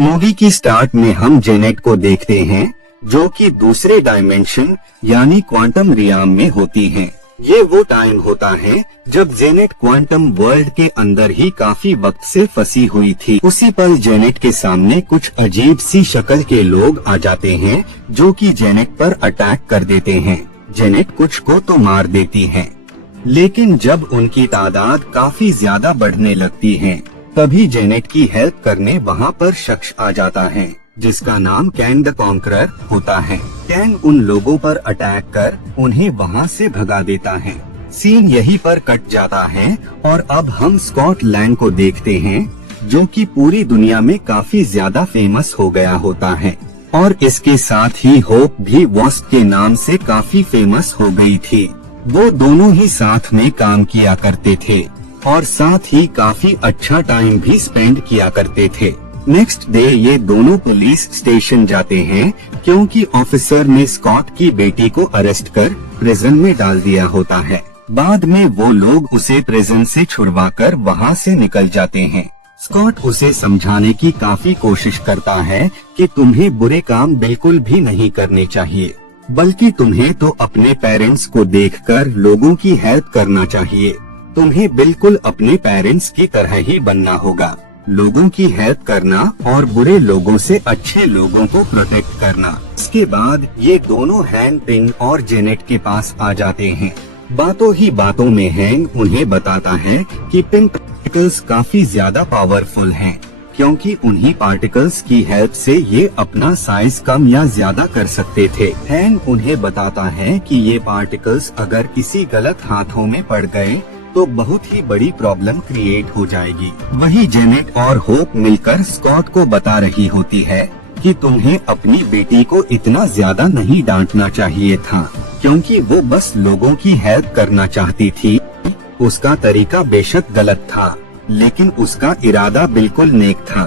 Movie की start में हम जेनेट को देखते हैं जो कि दूसरे डायमेंशन यानी क्वांटम रियाम में होती हैं। ये वो टाइम होता है जब जेनेट क्वांटम वर्ल्ड के अंदर ही काफी वक्त से फंसी हुई थी। उसी पर जेनेट के सामने कुछ अजीब सी शक्ल के लोग आ जाते हैं जो कि जेनेट पर अटैक कर देते हैं। जेनेट कुछ को तो मार देती है, लेकिन जब उनकी तादाद काफी ज्यादा बढ़ने लगती है तभी जेनेट की हेल्प करने वहाँ पर शख्स आ जाता है जिसका नाम कैन द कॉन्करर होता है। कैन उन लोगों पर अटैक कर उन्हें वहाँ से भगा देता है। सीन यहीं पर कट जाता है और अब हम स्कॉटलैंड को देखते हैं जो कि पूरी दुनिया में काफी ज्यादा फेमस हो गया होता है और इसके साथ ही होप भी वॉस्प के नाम से काफी फेमस हो गई थी। वो दोनों ही साथ में काम किया करते थे और साथ ही काफी अच्छा टाइम भी स्पेंड किया करते थे। नेक्स्ट डे ये दोनों पुलिस स्टेशन जाते हैं क्योंकि ऑफिसर ने स्कॉट की बेटी को अरेस्ट कर प्रिजन में डाल दिया होता है। बाद में वो लोग उसे प्रिजन से छुड़वाकर वहाँ से निकल जाते हैं। स्कॉट उसे समझाने की काफी कोशिश करता है कि तुम्हें बुरे काम बिल्कुल भी नहीं करने चाहिए, बल्कि तुम्हें तो अपने पेरेंट्स को देखकर लोगों की हेल्प करना चाहिए। तुम्हें बिल्कुल अपने पेरेंट्स की तरह ही बनना होगा, लोगों की हेल्प करना और बुरे लोगों से अच्छे लोगों को प्रोटेक्ट करना। इसके बाद ये दोनों हैंग पिन और जेनेट के पास आ जाते हैं। बातों ही बातों में हैंग उन्हें बताता है कि पिन पार्टिकल्स काफी ज्यादा पावरफुल हैं, क्योंकि उन्हीं पार्टिकल्स की हेल्प से ये अपना साइज कम या ज्यादा कर सकते थे। हैंग उन्हें बताता है कि ये पार्टिकल्स अगर किसी गलत हाथों में पड़ गए तो बहुत ही बड़ी प्रॉब्लम क्रिएट हो जाएगी। वही जेनेट और होप मिलकर स्कॉट को बता रही होती है कि तुम्हें अपनी बेटी को इतना ज्यादा नहीं डांटना चाहिए था, क्योंकि वो बस लोगों की हेल्प करना चाहती थी। उसका तरीका बेशक गलत था, लेकिन उसका इरादा बिल्कुल नेक था।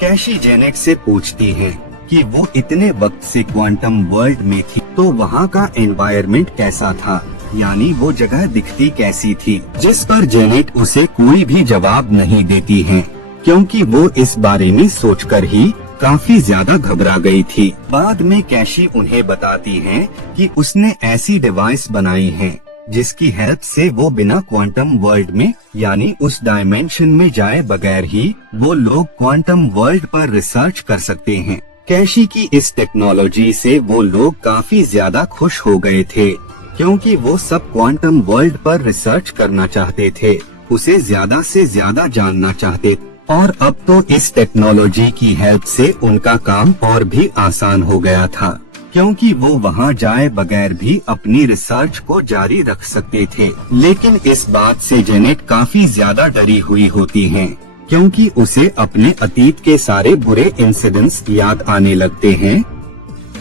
कैशी जेनेट से पूछती है कि वो इतने वक्त से क्वांटम वर्ल्ड में थी तो वहाँ का एनवायरनमेंट कैसा था, यानी वो जगह दिखती कैसी थी, जिस पर जेनेट उसे कोई भी जवाब नहीं देती है, क्योंकि वो इस बारे में सोचकर ही काफी ज्यादा घबरा गई थी। बाद में कैशी उन्हें बताती है कि उसने ऐसी डिवाइस बनाई है जिसकी हेल्प से वो बिना क्वांटम वर्ल्ड में यानी उस डायमेंशन में जाए बगैर ही वो लोग क्वांटम वर्ल्ड पर रिसर्च कर सकते हैं। कैशी की इस टेक्नोलॉजी से वो लोग काफी ज्यादा खुश हो गए थे, क्योंकि वो सब क्वांटम वर्ल्ड पर रिसर्च करना चाहते थे, उसे ज्यादा से ज्यादा जानना चाहते और अब तो इस टेक्नोलॉजी की हेल्प से उनका काम और भी आसान हो गया था, क्योंकि वो वहाँ जाए बगैर भी अपनी रिसर्च को जारी रख सकते थे। लेकिन इस बात से जेनेट काफी ज्यादा डरी हुई होती है, क्योंकि उसे अपने अतीत के सारे बुरे इंसिडेंट्स याद आने लगते हैं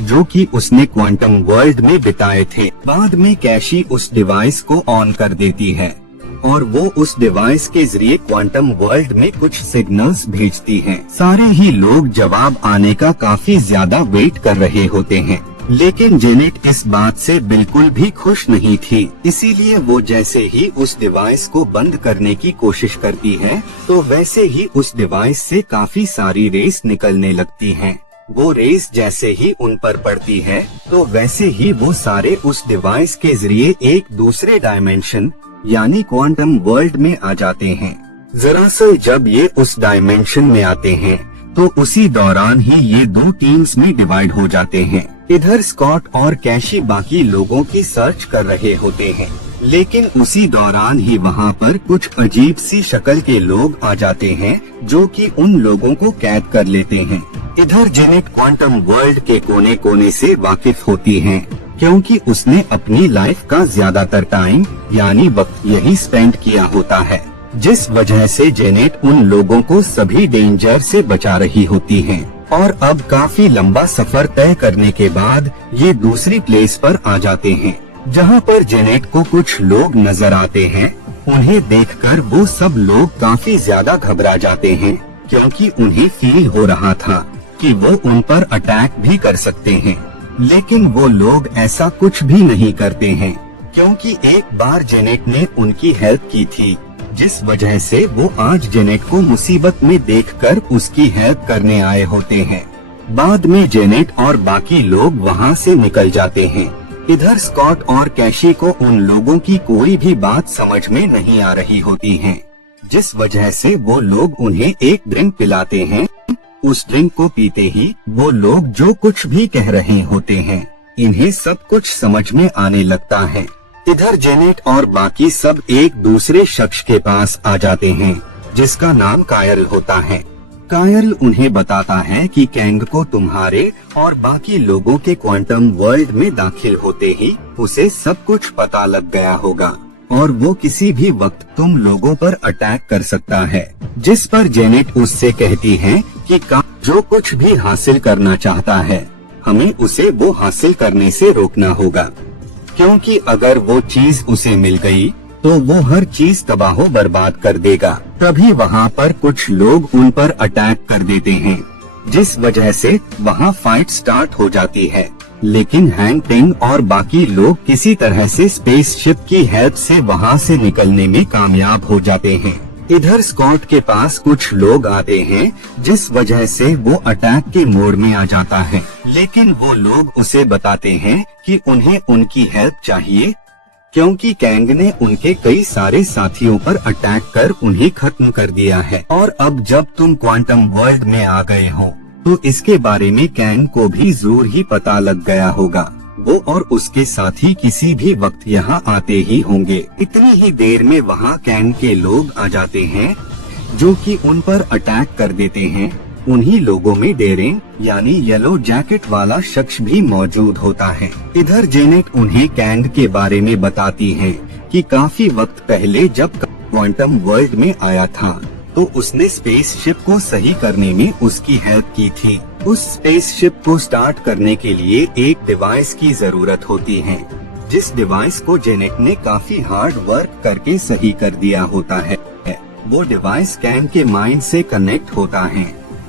जो कि उसने क्वांटम वर्ल्ड में बिताए थे। बाद में कैशी उस डिवाइस को ऑन कर देती है और वो उस डिवाइस के जरिए क्वांटम वर्ल्ड में कुछ सिग्नल्स भेजती है। सारे ही लोग जवाब आने का काफी ज्यादा वेट कर रहे होते हैं, लेकिन जेनेट इस बात से बिल्कुल भी खुश नहीं थी। इसीलिए वो जैसे ही उस डिवाइस को बंद करने की कोशिश करती है तो वैसे ही उस डिवाइस से काफी सारी रेस निकलने लगती हैं। वो रेस जैसे ही उन पर पड़ती है तो वैसे ही वो सारे उस डिवाइस के जरिए एक दूसरे डायमेंशन यानी क्वांटम वर्ल्ड में आ जाते हैं। दरअसल जब ये उस डायमेंशन में आते हैं तो उसी दौरान ही ये दो टीम्स में डिवाइड हो जाते हैं। इधर स्कॉट और कैशी बाकी लोगों की सर्च कर रहे होते हैं, लेकिन उसी दौरान ही वहाँ पर कुछ अजीब सी शक्ल के लोग आ जाते हैं जो कि उन लोगों को कैद कर लेते हैं। इधर जेनेट क्वांटम वर्ल्ड के कोने कोने से वाकिफ होती है, क्योंकि उसने अपनी लाइफ का ज्यादातर टाइम यानी वक्त यही स्पेंड किया होता है, जिस वजह से जेनेट उन लोगों को सभी डेंजर से बचा रही होती है। और अब काफी लंबा सफर तय करने के बाद ये दूसरी प्लेस पर आ जाते हैं, जहाँ पर जेनेट को कुछ लोग नजर आते हैं। उन्हें देखकर वो सब लोग काफी ज्यादा घबरा जाते हैं, क्योंकि उन्हें फील हो रहा था कि वो उन पर अटैक भी कर सकते हैं, लेकिन वो लोग ऐसा कुछ भी नहीं करते हैं, क्योंकि एक बार जेनेट ने उनकी हेल्प की थी जिस वजह से वो आज जेनेट को मुसीबत में देखकर उसकी हेल्प करने आए होते हैं। बाद में जेनेट और बाकी लोग वहाँ से निकल जाते हैं। इधर स्कॉट और कैशी को उन लोगों की कोई भी बात समझ में नहीं आ रही होती है, जिस वजह से वो लोग उन्हें एक ड्रिंक पिलाते हैं। उस ड्रिंक को पीते ही वो लोग जो कुछ भी कह रहे होते हैं, इन्हें सब कुछ समझ में आने लगता है। इधर जेनेट और बाकी सब एक दूसरे शख्स के पास आ जाते हैं, जिसका नाम कायल होता है। कायल उन्हें बताता है कि कैंग को तुम्हारे और बाकी लोगों के क्वांटम वर्ल्ड में दाखिल होते ही उसे सब कुछ पता लग गया होगा और वो किसी भी वक्त तुम लोगों पर अटैक कर सकता है। जिस पर जेनेट उससे कहती है कि जो कुछ भी हासिल करना चाहता है, हमें उसे वो हासिल करने से रोकना होगा, क्योंकि अगर वो चीज उसे मिल गई तो वो हर चीज तबाह बर्बाद कर देगा। तभी वहाँ पर कुछ लोग उन पर अटैक कर देते हैं, जिस वजह से वहाँ फाइट स्टार्ट हो जाती है। लेकिन हैंग टेंग और बाकी लोग किसी तरह से स्पेसशिप की हेल्प से वहाँ से निकलने में कामयाब हो जाते हैं। इधर स्कॉट के पास कुछ लोग आते हैं, जिस वजह से वो अटैक के मोड में आ जाता है। लेकिन वो लोग उसे बताते हैं कि उन्हें उनकी हेल्प चाहिए, क्योंकि कैंग ने उनके कई सारे साथियों पर अटैक कर उन्हें खत्म कर दिया है। और अब जब तुम क्वांटम वर्ल्ड में आ गए हो तो इसके बारे में कैंग को भी जरूर ही पता लग गया होगा। वो और उसके साथी किसी भी वक्त यहाँ आते ही होंगे। इतनी ही देर में वहाँ कैंग के लोग आ जाते हैं, जो कि उन पर अटैक कर देते हैं। उन्हीं लोगों में डेरेन यानी येलो जैकेट वाला शख्स भी मौजूद होता है। इधर जेनेट उन्हें कैंग के बारे में बताती है कि काफी वक्त पहले जब क्वांटम वर्ल्ड में आया था तो उसने स्पेसशिप को सही करने में उसकी हेल्प की थी। उस स्पेसशिप को स्टार्ट करने के लिए एक डिवाइस की जरूरत होती है, जिस डिवाइस को जेनेट ने काफी हार्ड वर्क करके सही कर दिया होता है। वो डिवाइस कैंग के माइंड से कनेक्ट होता है,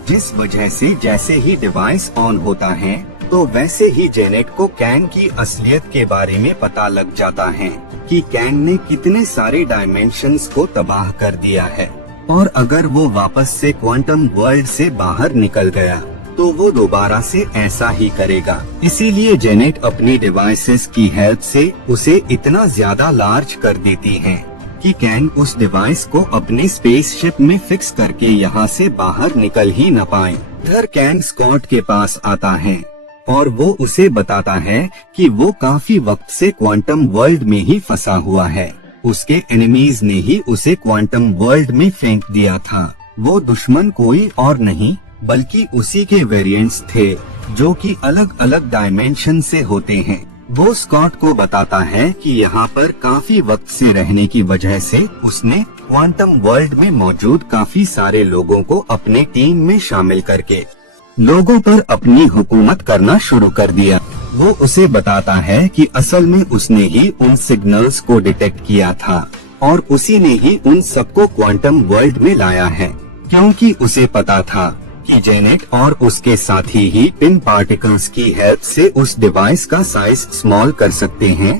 जिस वजह से जैसे ही डिवाइस ऑन होता है तो वैसे ही जेनेट को कैंग की असलियत के बारे में पता लग जाता है कि कैंग ने कितने सारे डायमेंशंस को तबाह कर दिया है, और अगर वो वापस से क्वांटम वर्ल्ड से बाहर निकल गया तो वो दोबारा से ऐसा ही करेगा। इसीलिए जेनेट अपनी डिवाइसेस की हेल्प से उसे इतना ज्यादा लार्ज कर देती है कि कैंग उस डिवाइस को अपने स्पेसशिप में फिक्स करके यहाँ से बाहर निकल ही न पाए। इधर कैंग स्कॉट के पास आता है और वो उसे बताता है कि वो काफी वक्त से क्वांटम वर्ल्ड में ही फंसा हुआ है। उसके एनिमीज ने ही उसे क्वांटम वर्ल्ड में फेंक दिया था। वो दुश्मन कोई और नहीं बल्कि उसी के वेरिएंट्स थे, जो कि अलग अलग डायमेंशन से होते हैं। वो स्कॉट को बताता है कि यहाँ पर काफी वक्त से रहने की वजह से उसने क्वांटम वर्ल्ड में मौजूद काफी सारे लोगों को अपने टीम में शामिल करके लोगों पर अपनी हुकूमत करना शुरू कर दिया। वो उसे बताता है कि असल में उसने ही उन सिग्नल्स को डिटेक्ट किया था और उसी ने ही उन सबको क्वांटम वर्ल्ड में लाया है, क्योंकि उसे पता था कि जेनेट और उसके साथी ही पिन पार्टिकल्स की हेल्प से उस डिवाइस का साइज स्मॉल कर सकते हैं,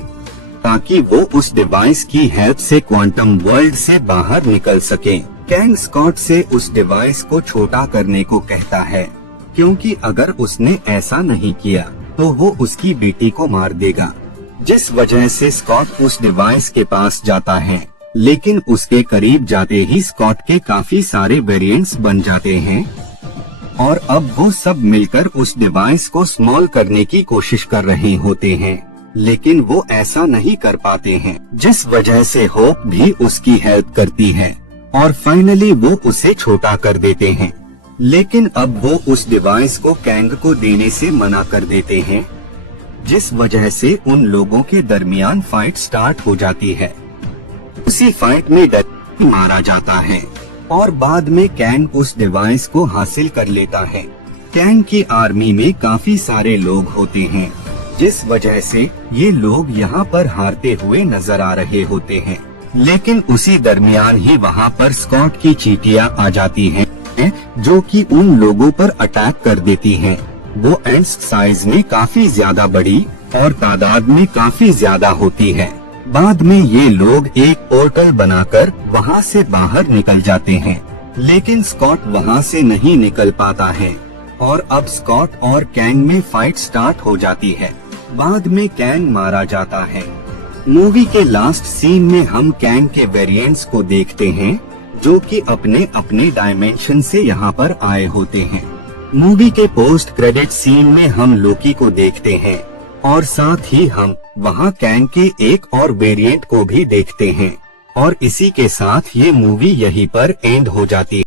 ताकि वो उस डिवाइस की हेल्प से क्वांटम वर्ल्ड से बाहर निकल सके। कैंग स्कॉट से उस डिवाइस को छोटा करने को कहता है, क्योंकि अगर उसने ऐसा नहीं किया तो वो उसकी बेटी को मार देगा। जिस वजह से स्कॉट उस डिवाइस के पास जाता है, लेकिन उसके करीब जाते ही स्कॉट के काफी सारे वेरिएंट्स बन जाते हैं और अब वो सब मिलकर उस डिवाइस को स्मॉल करने की कोशिश कर रहे होते हैं, लेकिन वो ऐसा नहीं कर पाते हैं, जिस वजह से होप भी उसकी हेल्प करती है और फाइनली वो उसे छोटा कर देते हैं। लेकिन अब वो उस डिवाइस को कैंग को देने से मना कर देते हैं, जिस वजह से उन लोगों के दरमियान फाइट स्टार्ट हो जाती है। उसी फाइट में डर मारा जाता है और बाद में कैंग उस डिवाइस को हासिल कर लेता है। कैंग की आर्मी में काफी सारे लोग होते हैं, जिस वजह से ये लोग यहाँ पर हारते हुए नजर आ रहे होते हैं। लेकिन उसी दरमियान ही वहाँ पर स्कॉट की चींटियां आ जाती हैं, जो कि उन लोगों पर अटैक कर देती हैं। वो एंट्स साइज में काफी ज्यादा बड़ी और तादाद में काफी ज्यादा होती है। बाद में ये लोग एक पोर्टल बनाकर वहाँ से बाहर निकल जाते हैं, लेकिन स्कॉट वहाँ से नहीं निकल पाता है और अब स्कॉट और कैंग में फाइट स्टार्ट हो जाती है। बाद में कैंग मारा जाता है। मूवी के लास्ट सीन में हम कैंग के वेरिएंट्स को देखते हैं जो कि अपने अपने डायमेंशन से यहाँ पर आए होते हैं। मूवी के पोस्ट क्रेडिट सीन में हम लोकी को देखते हैं और साथ ही हम वहाँ कैंग के एक और वेरिएंट को भी देखते हैं और इसी के साथ ये मूवी यहीं पर एंड हो जाती है।